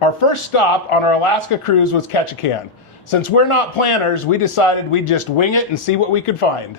Our first stop on our Alaska cruise was Ketchikan. Since we're not planners, we decided we'd just wing it and see what we could find.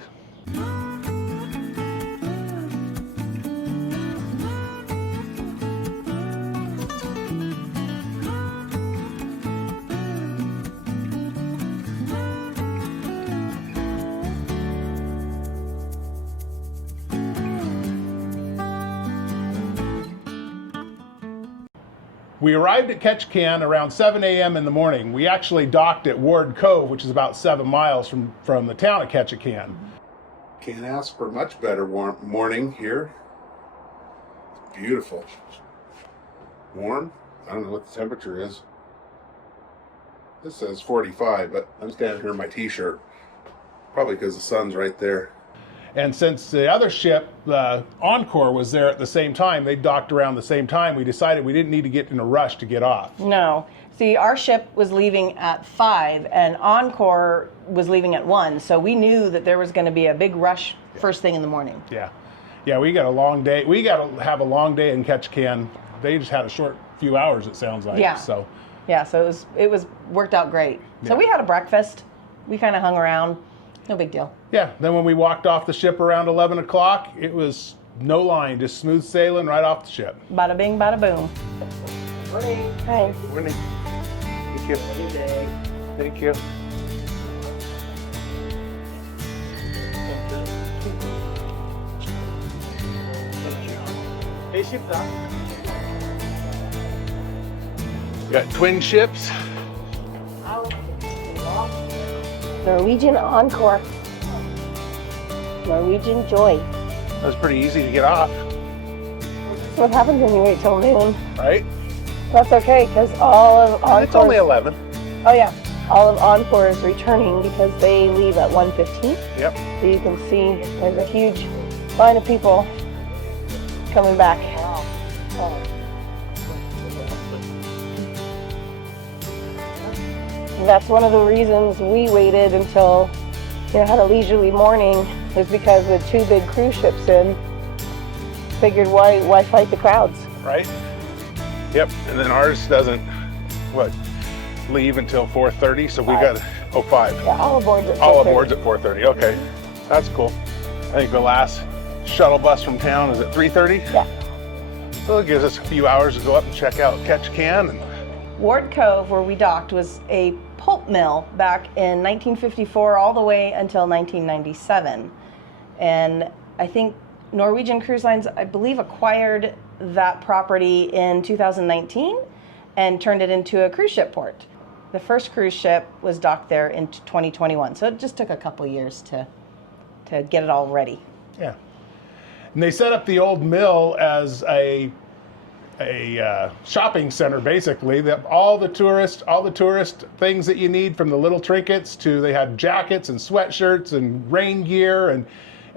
We arrived at Ketchikan around 7 a.m. in the morning. We actually docked at Ward Cove, which is about 7 miles from the town of Ketchikan. Can't ask for much better morning here. Beautiful. Warm. I don't know what the temperature is. This says 45, but I'm standing here in my t-shirt. Probably because the sun's right there. And since the other ship, the Encore, was there at the same time, they docked around the same time, we decided we didn't need to get in a rush to get off. No. See, our ship was leaving at 5 and Encore was leaving at 1, so we knew that there was going to be a big rush first thing in the morning. Yeah. Yeah, we got a long day. We got to have a long day in Ketchikan. They just had a short few hours, it sounds like. Yeah. So it was worked out great. So we had a breakfast. We kind of hung around. No big deal. Yeah, then when we walked off the ship around 11 o'clock, it was no line, just smooth sailing right off the ship. Bada bing, bada boom. Morning. Hi. Morning. Thank you. Good day. Thank you. Hey, ship dock. Got twin ships. Norwegian Encore. Norwegian Joy. That was pretty easy to get off, That's what happens when you wait till noon. right? That's okay, because all of Encore. It's only 11. Oh yeah, all of Encore is returning because they leave at 1:15. Yep. So you can see there's a huge line of people coming back. That's one of the reasons we waited until had a leisurely morning, is because with 2 big cruise ships in, figured why fight the crowds. Right? Yep. And then ours doesn't leave until 4:30, so we got 5. Yeah, all aboard at 4:30. All aboard's at 4:30. Okay. That's cool. I think the last shuttle bus from town is at 3:30. Yeah. So it gives us a few hours to go up and check out Ketchikan. And Ward Cove, where we docked, was a pulp mill back in 1954 all the way until 1997. And I think Norwegian Cruise Lines, I believe, acquired that property in 2019 and turned it into a cruise ship port. The first cruise ship was docked there in 2021, so it just took a couple years to get it all ready. yeah. And they set up the old mill as a shopping center, basically. All the tourist things that you need, from the little trinkets to, they had jackets and sweatshirts and rain gear and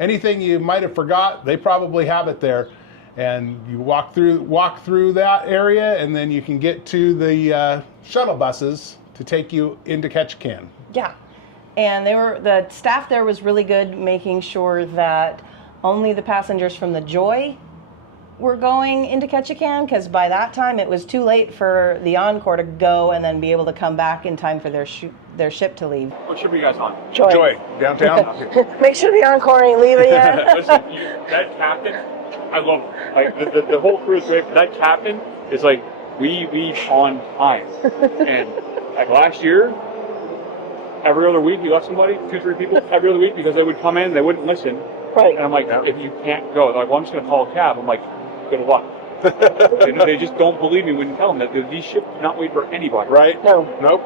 anything you might have forgot, they probably have it there. And you walk through that area, and then you can get to the shuttle buses to take you into Ketchikan. Yeah, and the staff there was really good, making sure that only the passengers from the Joy were going into Ketchikan, because by that time it was too late for the Encore to go and then be able to come back in time for their ship to leave. What ship are you guys on? Joy, downtown. Make sure the Encore ain't leaving yet. Listen, that captain, I love him. Like the whole crew is great, but that captain is like, we leave on time. And like last year, every other week we left somebody, 2-3 people every other week, because they would come in, they wouldn't listen. Right. And I'm like, if you can't go, they're like, well, I'm just going to call a cab. I'm like, good luck. They just don't believe me when you tell them that these ships do not wait for anybody. Right? No. Nope.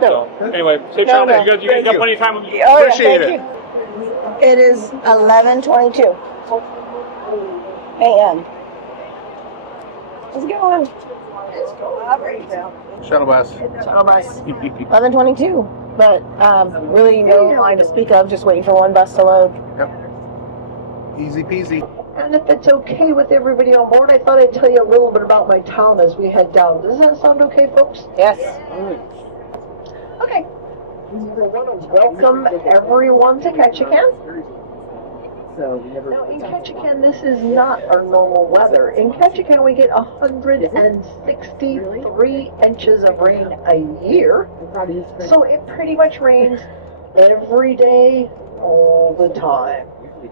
So, anyway, safe No, travel. no. You guys got plenty of time. Oh, yeah, Appreciate thank it. you. It is 11:22 a.m. How's it going? It's going up right now. Shuttle bus. Shuttle bus. 11:22, but really no line to speak of. Just waiting for one bus to load. Yep. Easy peasy. And if it's okay with everybody on board, I thought I'd tell you a little bit about my town as we head down. Does that sound okay, folks? Yes. Okay. We want to welcome everyone to Ketchikan. Now in Ketchikan, this is not our normal weather. In Ketchikan, we get 163 inches of rain a year. So it pretty much rains every day, all the time.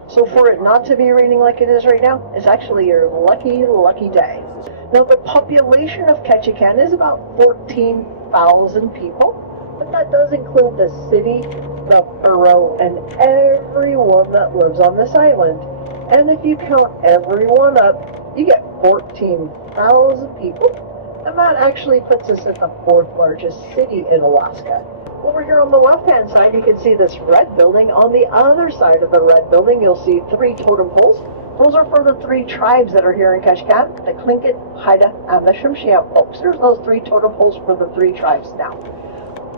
So for it not to be raining like it is right now, is actually your lucky, lucky day. Now the population of Ketchikan is about 14,000 people, but that does include the city, the borough, and everyone that lives on this island. And if you count everyone up, you get 14,000 people, and that actually puts us at the 4th largest city in Alaska. Over here on the left-hand side, you can see this red building. On the other side of the red building, you'll see 3 totem poles. Those are for the 3 tribes that are here in Ketchikan, the Tlingit, Haida, and the Tsimshian folks. There's those 3 totem poles for the 3 tribes now.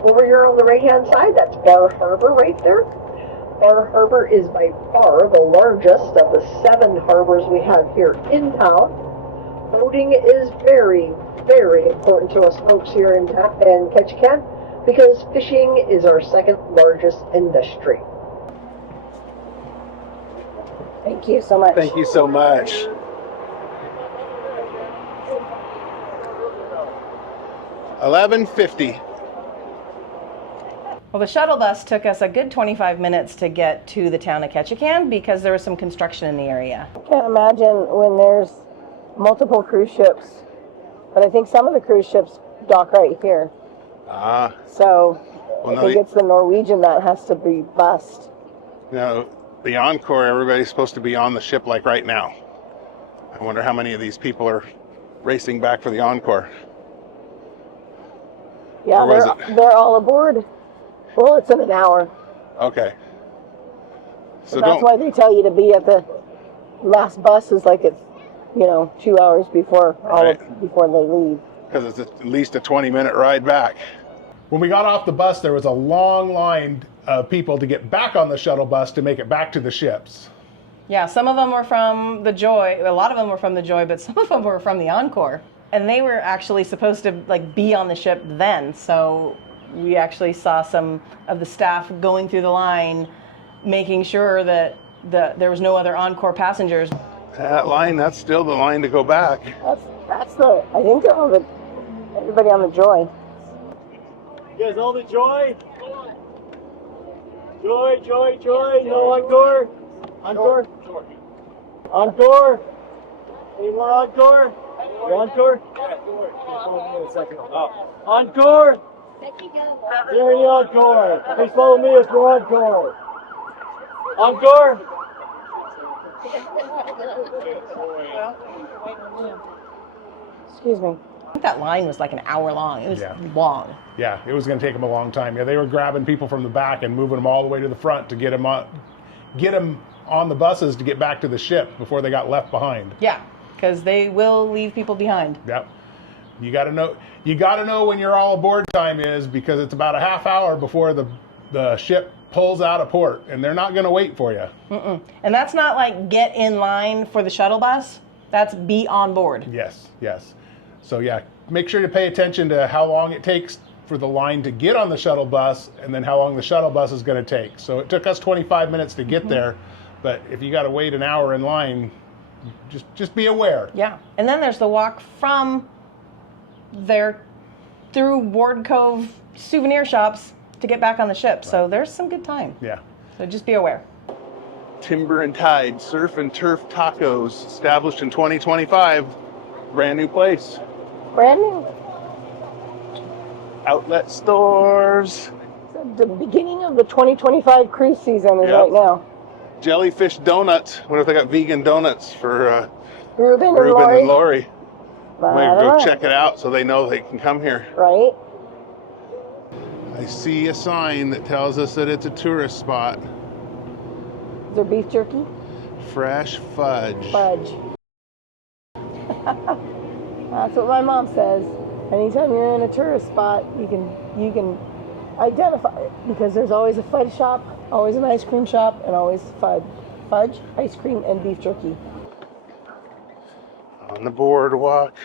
Over here on the right-hand side, that's Bar Harbor right there. Bar Harbor is by far the largest of the 7 harbors we have here in town. Boating is very, very important to us folks here in Ketchikan, because fishing is our 2nd largest industry. Thank you so much. Thank you so much. $11.50. Well, the shuttle bus took us a good 25 minutes to get to the town of Ketchikan because there was some construction in the area. I can't imagine when there's multiple cruise ships, but I think some of the cruise ships dock right here. Ah. So Well, I think it's the Norwegian that has to be bussed. No, the Encore, everybody's supposed to be on the ship like right now. I wonder how many of these people are racing back for the Encore. Yeah, Or was they're all aboard. Well, it's in an hour. Okay. So That's why they tell you to be at the last bus is like it's, 2 hours before before they leave. because it's at least a 20-minute ride back. When we got off the bus, there was a long line of people to get back on the shuttle bus to make it back to the ships. Yeah, some of them were from the Joy. A lot of them were from the Joy, but some of them were from the Encore. And they were actually supposed to be on the ship then. So we actually saw some of the staff going through the line, making sure that there was no other Encore passengers. That line, that's still the line to go back. That's I think they're all everybody on the Joy. You guys all the Joy? Joy, Joy, Joy. No Encore? Encore? Encore? Any more Encore? You Encore? Encore? There you Encore. Please follow me as for Encore. Encore? Excuse me. I think that line was like an hour long. It was long. Yeah, it was going to take them a long time. Yeah, they were grabbing people from the back and moving them all the way to the front to get them on the buses to get back to the ship before they got left behind. Yeah, because they will leave people behind. Yep. You got to know when your all aboard time is, because it's about a half hour before the ship pulls out of port, and they're not going to wait for you. Mm-mm. And that's not like get in line for the shuttle bus. That's be on board. Yes. So yeah, make sure to pay attention to how long it takes for the line to get on the shuttle bus, and then how long the shuttle bus is going to take. So it took us 25 minutes to get there, but if you got to wait an hour in line, just be aware. Yeah, and then there's the walk from there through Ward Cove souvenir shops to get back on the ship. Right. So there's some good time. Yeah. So just be aware. Timber and Tide Surf and Turf Tacos, established in 2025. Brand new place. Brand new. Outlet stores. So the beginning of the 2025 cruise season is right now. Jellyfish donuts. What if they got vegan donuts for Ruben and Lori? Well, Go check it out so they know they can come here. Right. I see a sign that tells us that it's a tourist spot. Is there beef jerky? Fresh fudge. That's what my mom says. Anytime you're in a tourist spot, you can identify it, because there's always a fudge shop, always an ice cream shop, and always fudge, ice cream, and beef jerky. On the boardwalk.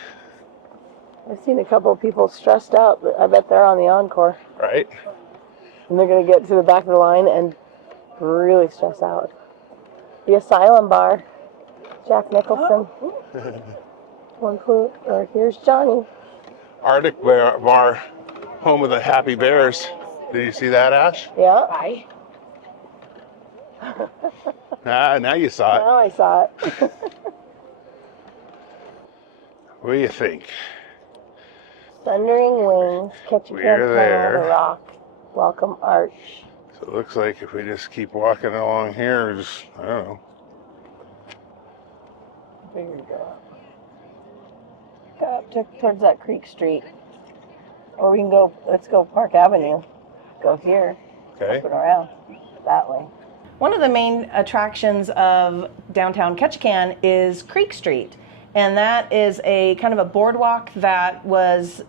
I've seen a couple of people stressed out, but I bet they're on the Encore. The Asylum Bar. Jack Nicholson. One clue. Or here's Johnny. Arctic Bar, home of the Happy Bears. Did you see that, Ash? Yeah. Bye. Now you saw it. Now I saw it. What do you think? Thundering Wings, Ketchikan, We're there. The Rock, Welcome Arch. So it looks like if we just keep walking along here, just, I don't know. There you go. Go up towards that Creek Street. Or we can go, let's go Park Avenue. Go here. Okay. Up and around. That way. One of the main attractions of downtown Ketchikan is Creek Street. And that is a kind of a boardwalk that was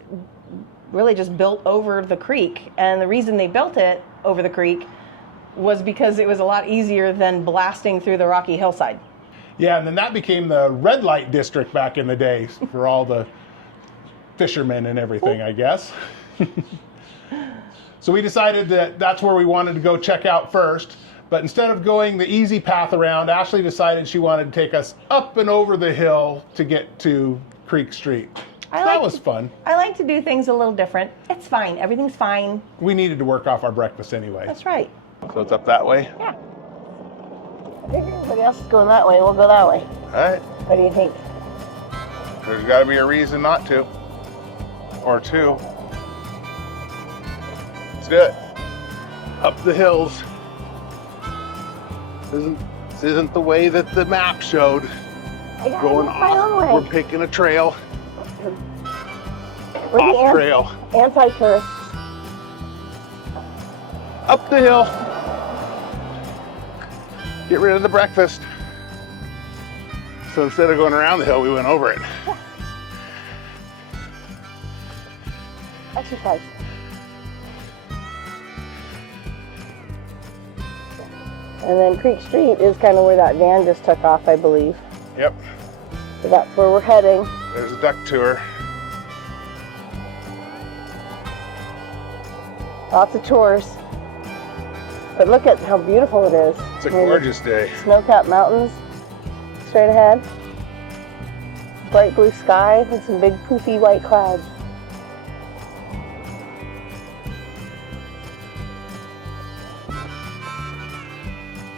really just built over the creek. And the reason they built it over the creek was because it was a lot easier than blasting through the rocky hillside. Yeah, and then that became the red light district back in the day for all the fishermen and everything, I guess. So we decided that that's where we wanted to go check out first. But instead of going the easy path around, Ashley decided she wanted to take us up and over the hill to get to Creek Street. That was fun. I like to do things a little different. It's fine. Everything's fine. We needed to work off our breakfast anyway. That's right. So it's up that way? Yeah. I think everybody else is going that way. We'll go that way. All right. What do you think? There's got to be a reason not to. Or two. Let's do it. Up the hills. This isn't the way that the map showed. I got Going my own way. off. We're picking a trail. We're Off the trail. anti-tourists. Up the hill. Get rid of the breakfast. So instead of going around the hill, we went over it. Exercise. And then Creek Street is kind of where that van just took off, I believe. Yep. So that's where we're heading. There's a duck tour. Lots of tours. But look at how beautiful it is. It's a gorgeous day. Snow-capped mountains straight ahead. Bright blue sky and some big poofy white clouds.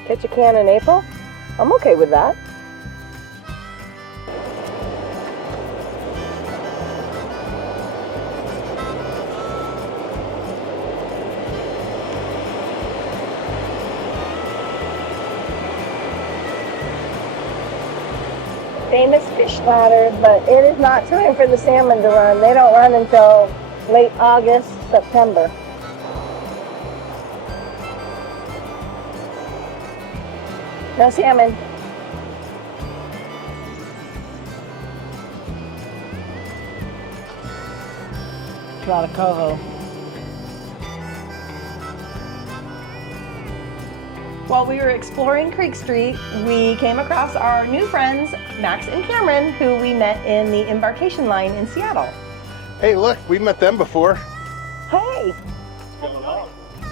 Ketchikan in April? I'm okay with that. Famous fish ladder, but it is not time for the salmon to run. They don't run until late August, September. No salmon. Not a coho. While we were exploring Creek Street, we came across our new friends, Max and Cameron, who we met in the embarkation line in Seattle. Hey, look, we met them before. Hey!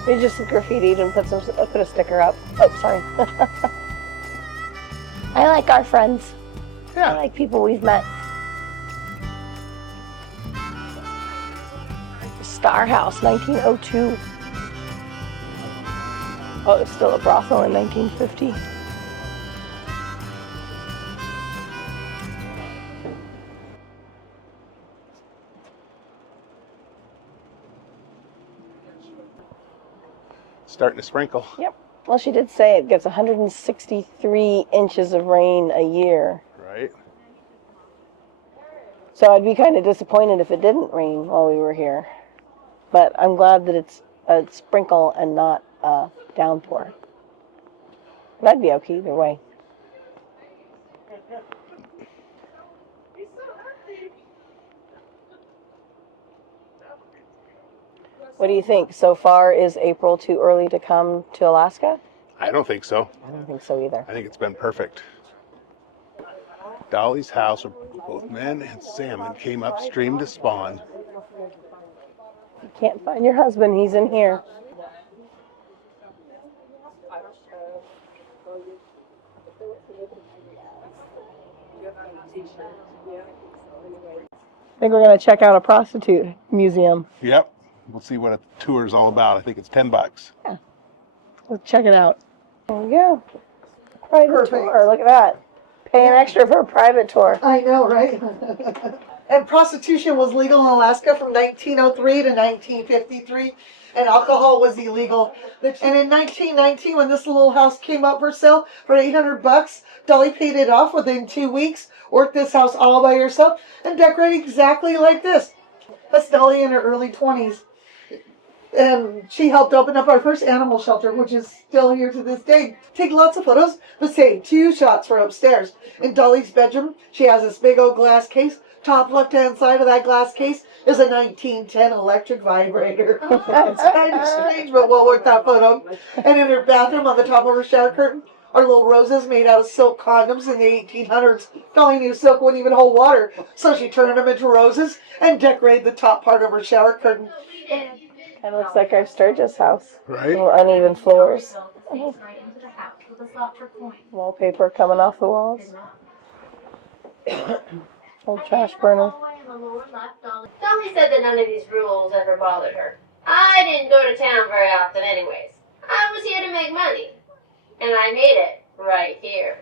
We just graffitied and put a sticker up. Oh, sorry. I like our friends. Yeah. I like people we've met. Star House, 1902. Oh, it was still a brothel in 1950. Starting to sprinkle. Yep. Well, she did say it gets 163 inches of rain a year. Right. So I'd be kind of disappointed if it didn't rain while we were here. But I'm glad that it's a sprinkle and not a downpour. But I'd be okay either way. What do you think? So far, is April too early to come to Alaska? I don't think so. I don't think so either. I think it's been perfect. Dolly's house, where both men and salmon came upstream to spawn. You can't find your husband, he's in here. I think we're going to check out a prostitute museum. Yep. We'll see what a tour is all about. I think it's $10. Yeah. Let's check it out. There we go. Private tour. Look at that. Paying extra for a private tour. I know, right? And prostitution was legal in Alaska from 1903 to 1953, and alcohol was illegal. And in 1919, when this little house came up for sale for $800, Dolly paid it off within 2 weeks, worked this house all by herself, and decorated exactly like this. That's Dolly in her early 20s. And she helped open up our first animal shelter, which is still here to this day. Take lots of photos, but say 2 shots for upstairs. In Dolly's bedroom, she has this big old glass case. Top left-hand side of that glass case is a 1910 electric vibrator. It's kind of strange, but well worth that photo. And in her bathroom, on the top of her shower curtain, are little roses made out of silk condoms in the 1800s. Dolly knew silk wouldn't even hold water, so she turned them into roses and decorated the top part of her shower curtain. Kind of looks like our Sturgis house. Right. Little uneven floors. Wallpaper coming off the walls. Old trash burner. Dolly said that none of these rules ever bothered her. I didn't go to town very often anyways. I was here to make money. And I made it right here.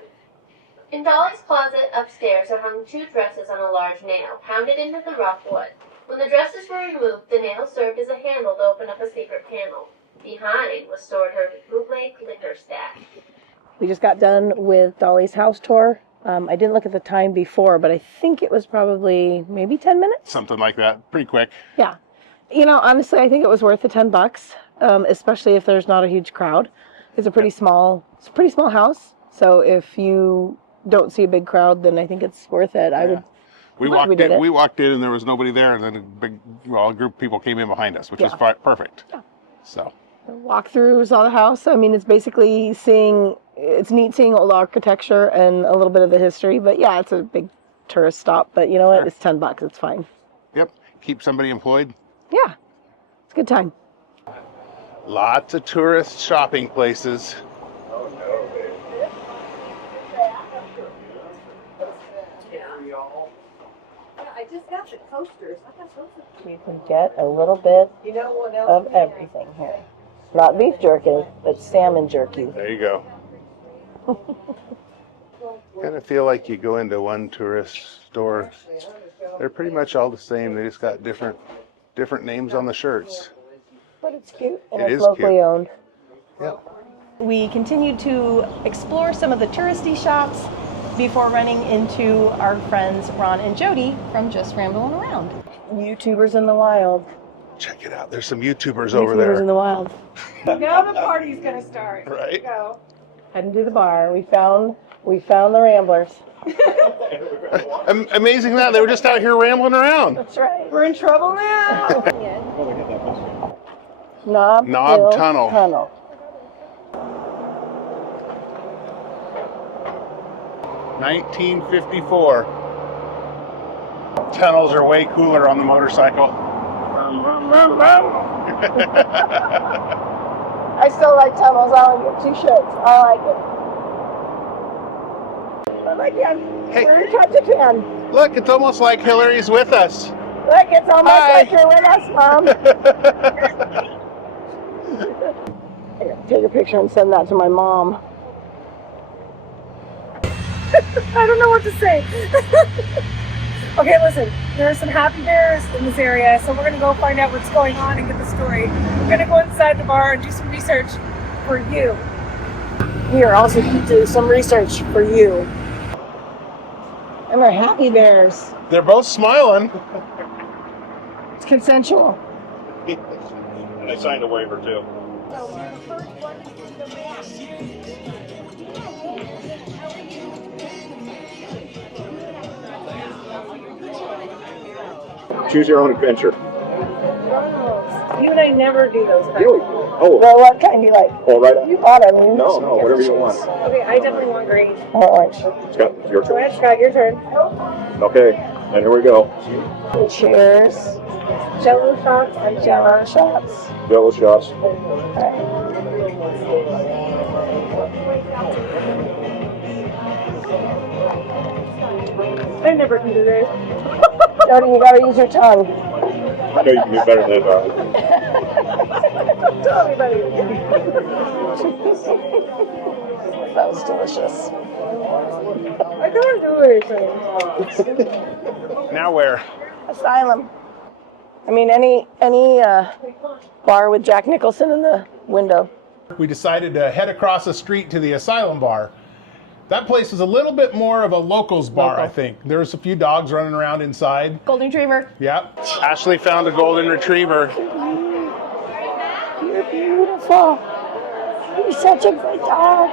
In Dolly's closet upstairs are hung 2 dresses on a large nail, pounded into the rough wood. When the dresses were removed, the nail served as a handle to open up a secret panel. Behind was stored her bootleg liquor stash. We just got done with Dolly's house tour. I didn't look at the time before, but I think it was probably maybe 10 minutes. Something like that. Pretty quick. Yeah. You know, honestly, I think it was worth the $10, especially if there's not a huge crowd. It's a pretty small house. So if you don't see a big crowd, then I think it's worth it. Yeah. I would. We walked in and there was nobody there, and then a group of people came in behind us, which was perfect. Yeah. So. Walk through, saw the house. I mean, it's basically it's neat seeing old architecture and a little bit of the history. But yeah, it's a big tourist stop. But you know what? It's $10. It's fine. Yep. Keep somebody employed. Yeah. It's a good time. Lots of tourist shopping places. I just got the coasters. You can get a little bit of everything here. Not beef jerky, but salmon jerky. There you go. Kind of feel like you go into one tourist store. They're pretty much all the same. They just got different names on the shirts. But it's cute, and It it's is locally cute. owned. Yeah. We continued to explore some of the touristy shops before running into our friends Ron and Jody from Just Ramblin Around. YouTubers in the wild. Check it out. There's some YouTubers over there. YouTubers in the wild. Now the party's gonna start. Right. Go. Heading to the bar. We found the Ramblers. Amazing that they were just out here rambling around. That's right. We're in trouble now. Knob Knob Hill Tunnel. 1954. Tunnels are way cooler on the motorcycle. I still like tunnels. I like your t-shirts. I like it. I like it. Hey. We're in Ketchikan. Look, it's almost like Hillary's with us. Look, it's almost Hi. like you're with us, Mom. I gotta take a picture and send that to my mom. I don't know what to say. Okay, listen, there are some happy bears in this area, so we're gonna go find out what's going on and get the story. We're gonna go inside the bar and do some research for you. We are also going to do some research for you. And we're happy bears. They're both smiling. It's consensual. And they signed a waiver too. Choose your own adventure. You and I never do those kinds. Really? Oh, Well, what kind do you like? all right. You bought them. No, whatever you want. Okay, I definitely want green. Orange. Scott, it's your Go turn. ahead, Scott, your turn. Okay, and here we go. Cheers. Jello shots. And Jello shots. Yellow shots. And never can do this. Jody, you gotta use your tongue. I know you can do better than that. Tell me about it. That was delicious. I don't do it. Now where? Asylum. I mean, any bar with Jack Nicholson in the window. We decided to head across the street to the Asylum bar. That place is a little bit more of a locals bar, I think. There's a few dogs running around inside. Golden Retriever. Yep. Ashley found a golden retriever. You're beautiful. You're such a good dog.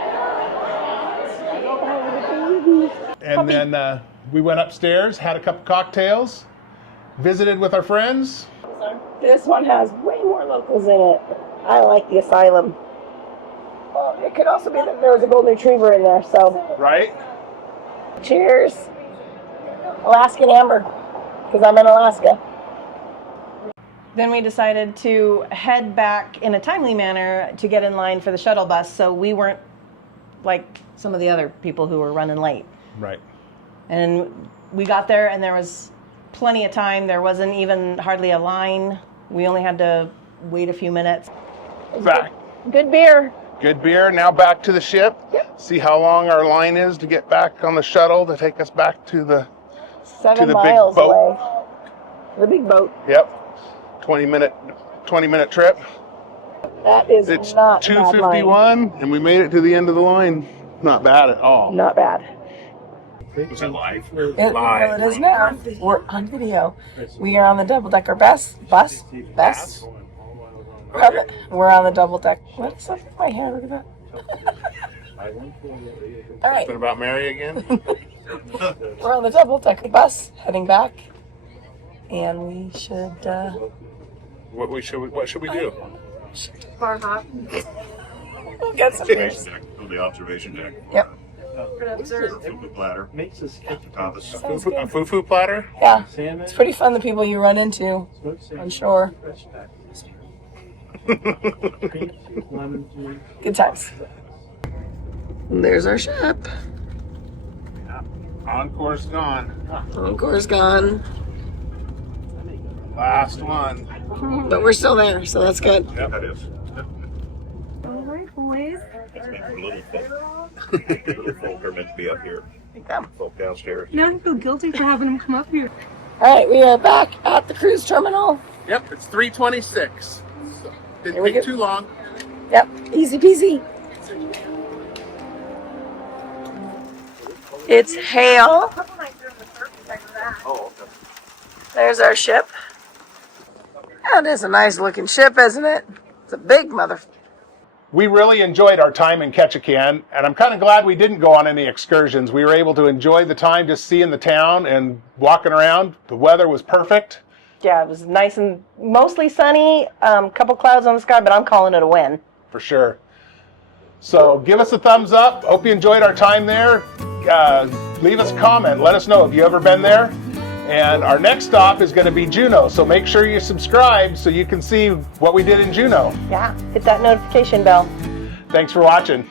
And then we went upstairs, had a couple cocktails, visited with our friends. This one has way more locals in it. I like the Asylum. Well, it could also be that there was a golden retriever in there, so. Right? Cheers. Alaskan Amber, because I'm in Alaska. Then we decided to head back in a timely manner to get in line for the shuttle bus, so we weren't like some of the other people who were running late. Right. And we got there and there was plenty of time. There wasn't even hardly a line. We only had to wait a few minutes. Back. Good beer. Good beer. Now back to the ship. Yep. See how long our line is to get back on the shuttle to take us back to the 7 big miles boat. away. The big boat. Yep. 20 minute trip. That is It's not a bad line. 2:51 and we made it to the end of the line. Not bad at all. Not bad. Was that live? Well, it is now. We're on video. We are on the double-decker bus. We're on the double-deck. What is up with my hair? Look at that. All right. Something about Mary again? We're on the double-decker bus heading back, and we should. What should we do? Bar hop. We'll get some beers. Deck, the observation deck. Yep. Food platter. Makes us Thomas. A foo-foo platter? Yeah. It's pretty fun. The people you run into on shore. Good times. And there's our ship. Encore's gone. Encore's gone, Last one. but we're still there, so that's good. Yeah, that is. All right, boys. That's meant for little folk. Little folk are meant to be up here. Folk downstairs. Now I feel guilty for having them come up here. All right, we are back at the cruise terminal. Yep, it's 3:26. Didn't Here we take go. too long. Yep, easy peasy. It's Hale. Oh, okay. There's our ship. That is a nice looking ship, isn't it? It's a big mother. We really enjoyed our time in Ketchikan, and I'm kind of glad we didn't go on any excursions. We were able to enjoy the time just seeing the town and walking around. The weather was perfect. Yeah, it was nice and mostly sunny, couple clouds on the sky, but I'm calling it a win. For sure. So give us a thumbs up. Hope you enjoyed our time there. Leave us a comment. Let us know if you've ever been there. And our next stop is going to be Juneau. So make sure you subscribe so you can see what we did in Juneau. Yeah, hit that notification bell. Thanks for watching.